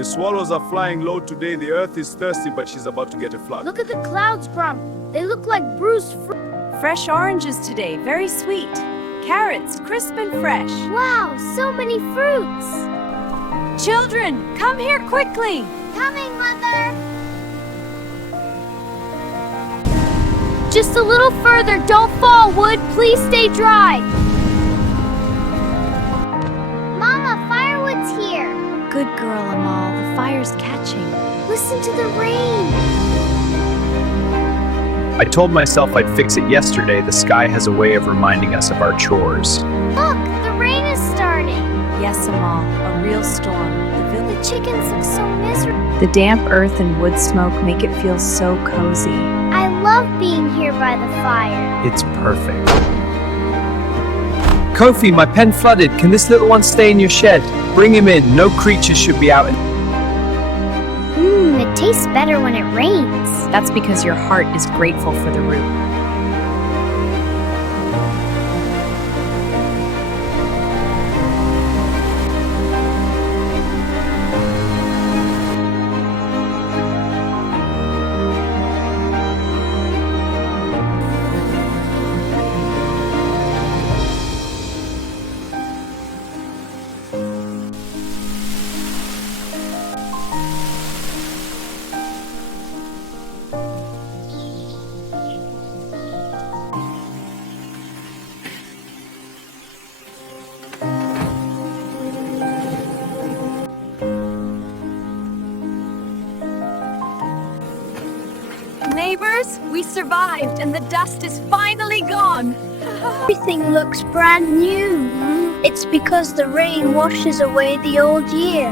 The swallows are flying low today. The earth is thirsty, but she's about to get a flood. Look at the clouds, Grump. They look like bruised fruit. Fresh oranges today, very sweet. Carrots, crisp and fresh. Wow, so many fruits. Children, come here quickly. Coming, Mother. Just a little further. Don't fall, Wood. Please stay dry. Mama, firewood's here. Good girl, Amal. The fire's catching. Listen to the rain. I told myself I'd fix it yesterday. The sky has a way of reminding us of our chores. Look, the rain is starting. Yes, Amal, a real storm. The chickens look so miserable. The damp earth and wood smoke make it feel so cozy. I love being here by the fire. It's perfect. Kofi, my pen flooded. Can this little one stay in your shed? Bring him in. No creature should be out. It tastes better when it rains. That's because your heart is grateful for the root. Neighbors, we survived and the dust is finally gone. Everything looks brand new. It's because the rain washes away the old year.